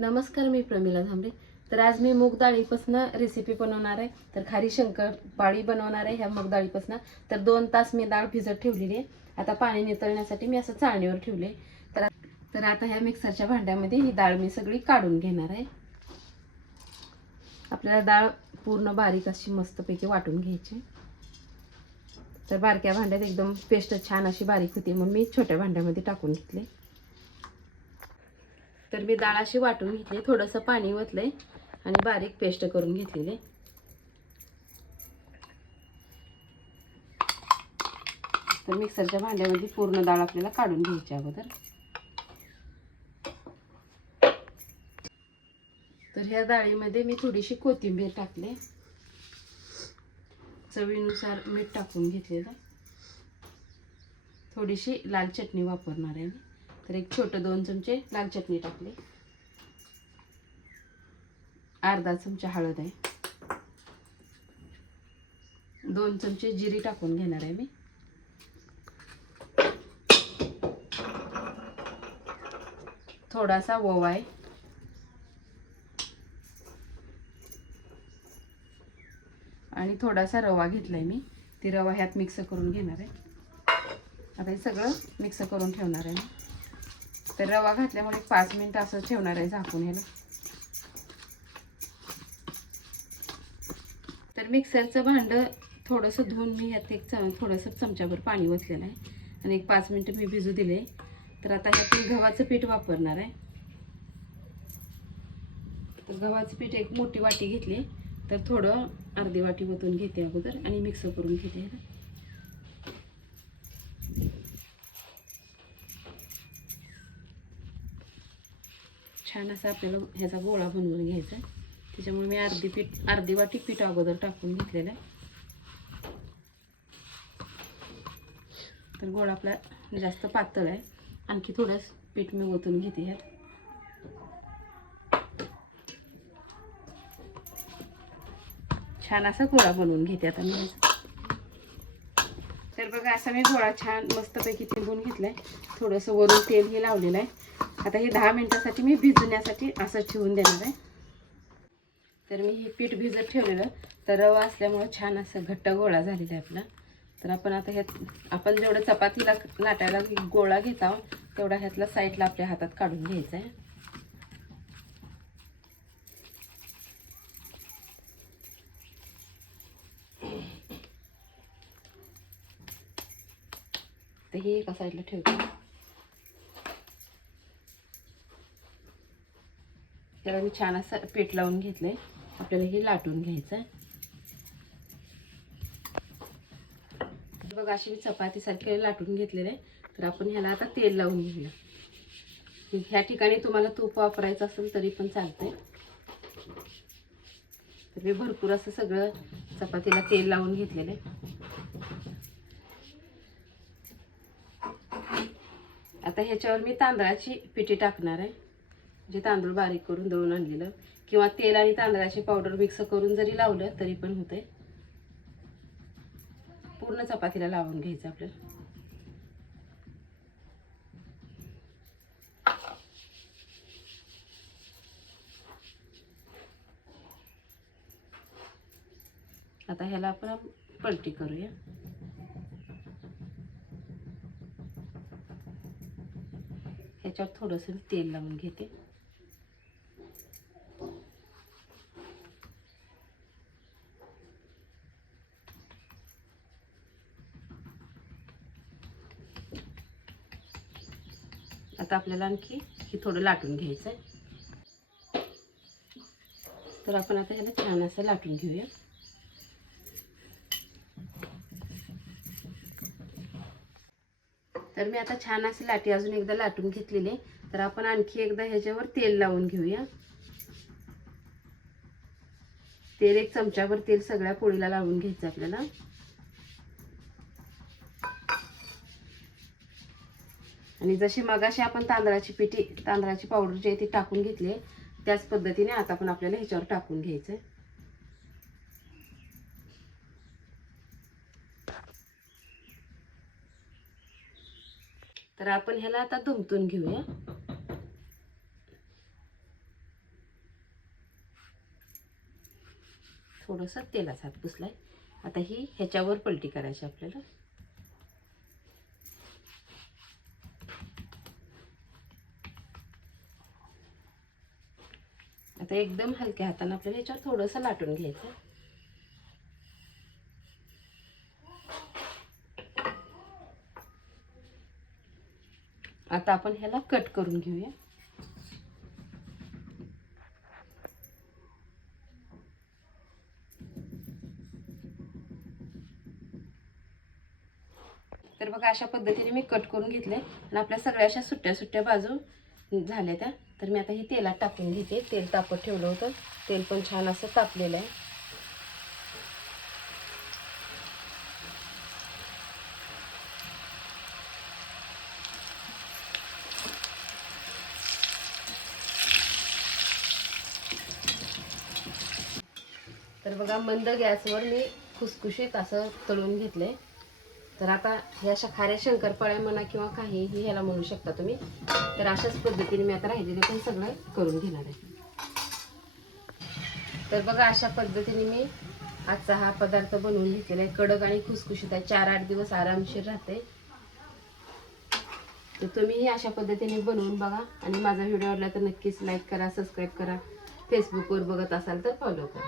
नमस्कार मी प्रमिला झांबरे तर आज मी मूग रेसिपी बनवणार आहे. तर खारी शंकर पाळी बनवणार आहे ह्या मूग तर दोन तास मी डाळ भिजत ठेवलेली आहे. आता पाणी नितळण्यासाठी मी असं चाळणीवर ठेवले तर तर आता ह्या मिक्सरच्या भांड्यामध्ये ही डाळ मी सगळी काढून घेणार आहे. आपल्याला डाळ पूर्ण बारीक अशी मस्तपैकी वाटून घ्यायची. तर बारक्या भांड्यात एकदम पेस्ट छान अशी बारीक होती म्हणून मी छोट्या भांड्यामध्ये टाकून घेतले. तर मी डाळ अशी वाटून घेतली थोडंसं पाणी ओतलंय आणि बारीक पेस्ट करून घेतलेली. तर मिक्सरच्या भांड्यामध्ये पूर्ण डाळ आपल्याला काढून घ्यायची अगोदर. तर ह्या डाळीमध्ये मी थोडीशी कोथिंबीर टाकले. चवीनुसार मीठ टाकून घेतलेलं. थोडीशी लाल चटणी वापरणार आहे मी. तर एक छोटं दोन चमचे लाल चटणी टाकली. अर्धा चमचा हळद आहे. दोन चमचे जिरी टाकून घेणार आहे मी. थोडासा ओवा आहे. आणि थोडासा रवा घेतलाय मी. ती रवा ह्यात मिक्स करून घेणार आहे. आता हे सगळं मिक्स करून ठेवणार आहे मी. तर रवा घातल्यामुळे पाच मिनटं असं ठेवणार आहे झाकून ह्याला. तर मिक्सरचं भांडं थोडंसं धुवून मी ह्यात एक चम थोडंसं चमच्याभर पाणी वचलेलं आहे. आणि एक पाच मिनटं मी भिजू दिले तर आता ह्यात मी गव्हाचं पीठ वापरणार आहे. तर गव्हाचं पीठ एक मोठी वाटी घेतली. तर थोडं अर्धी वाटी ओतून घेते अगोदर आणि मिक्स करून घेते छान असा आपल्याला ह्याचा गोळा बनवून घ्यायचा आहे. त्याच्यामुळे मी अर्धी पीठ अर्धी वाटी पीठ अगोदर टाकून घेतलेलं आहे. तर गोळा आपला जास्त पातळ आहे. आणखी थोडंच पीठ मी ओतून घेते ह्यात. छान असा गोळा बनवून घेते आता मी तर बघा असा मी गोळा छान मस्तपैकी तिंबून घेतलाय. थोडंसं वरून तेल हे लावलेलं आहे. आता हे दहा मिनटासाठी मी भिजण्यासाठी असं ठेवून देणार आहे. तर मी हे पीठ भिजत ठेवलेलं. तर रवा असल्यामुळं छान असं घट्ट गोळा झालेला आहे आपला. तर आपण आता ह्यात आपण जेवढं चपातीला लाटायला गोळा घेत आहोत तेवढा ह्यातला साईडला आपल्या हातात काढून घ्यायचा आहे. तर हे एका साईडला ठेवतो. त्याला मी छान असं पीठ लावून घेतलंय. आपल्याला हे लाटून घ्यायचं आहे बघा अशी मी चपातीसारखे लाटून घेतलेले आहे. तर आपण ह्याला आता तेल लावून घेऊया. ह्या ठिकाणी तुम्हाला तूप वापरायचं असेल तरी पण चालतंय. तर मी भरपूर असं सगळं चपातीला तेल लावून घेतलेलं आहे. आता ह्याच्यावर मी तांदळाची पिठी टाकणार आहे. म्हणजे तांदूळ बारीक करून दळून आणलेलं किंवा तेल आणि तांदळाची पावडर मिक्स करून जरी लावलं तरी पण होते पूर्ण चपातीला लावून घ्यायचं आपल्याला. आता ह्याला आपण पलटी करूया. ह्याच्यावर थोडंसं तेल लावून घेते. आता आपल्याला आणखी हे थोडं लाटून घ्यायचं आहे तर आपण आता ह्याला छान असं लाटून घेऊया. तर मी आता छान अशी लाटी अजून एकदा लाटून घेतलेले. तर आपण आणखी एकदा ह्याच्यावर तेल लावून घेऊया. तेल एक चमच्याभर तेल सगळ्या पोळीला लावून घ्यायचं आपल्याला. आणि जशी मगाशी आपण तांदळाची पिठी तांदळाची पावडर जी आहे ती टाकून घेतली त्याच पद्धतीने आता पण आपल्याला ह्याच्यावर टाकून घ्यायचं आहे तर आपण ह्याला आता दुमतून घेऊया. थोडंसं तेलाच हात पुसलाय. आता ही ह्याच्यावर पलटी करायची आपल्याला. आता एकदम हलक्या हाताने आपल्याला ह्याच्यावर थोडंसं लाटून घ्यायचं आता आपण ह्याला कट करून घेऊया. तर बघा अशा पद्धतीने मी कट करून घेतले आणि आपल्या सगळ्या अशा सुट्ट्या सुट्ट्या बाजू झाल्या त्या. तर मी आता ही तेलात टाकून घेते. तेल तापत ठेवलं होतं. तेल पण छान असं तापलेलं आहे. तर बघा मंद गॅसवर मी खुसखुशीत असं तळून घेतलं आहे तर आता ह्या अशा खाऱ्या शंकरपाळ्या म्हणा किंवा काहीही ह्याला म्हणू शकता तुम्ही. तर अशाच पद्धतीने मी आता राहिलेले पण सगळं करून घेणार आहे. तर बघा अशा पद्धतीने मी आजचा हा पदार्थ बनवून घेतलेला आहे. कडक आणि खुसखुशीत आहे. चार आठ दिवस आरामशीर राहते. तर तुम्हीही अशा पद्धतीने बनवून बघा. आणि माझा व्हिडिओ आवडला तर नक्कीच लाईक करा सबस्क्राईब करा. फेसबुकवर बघत असाल तर फॉलो करा.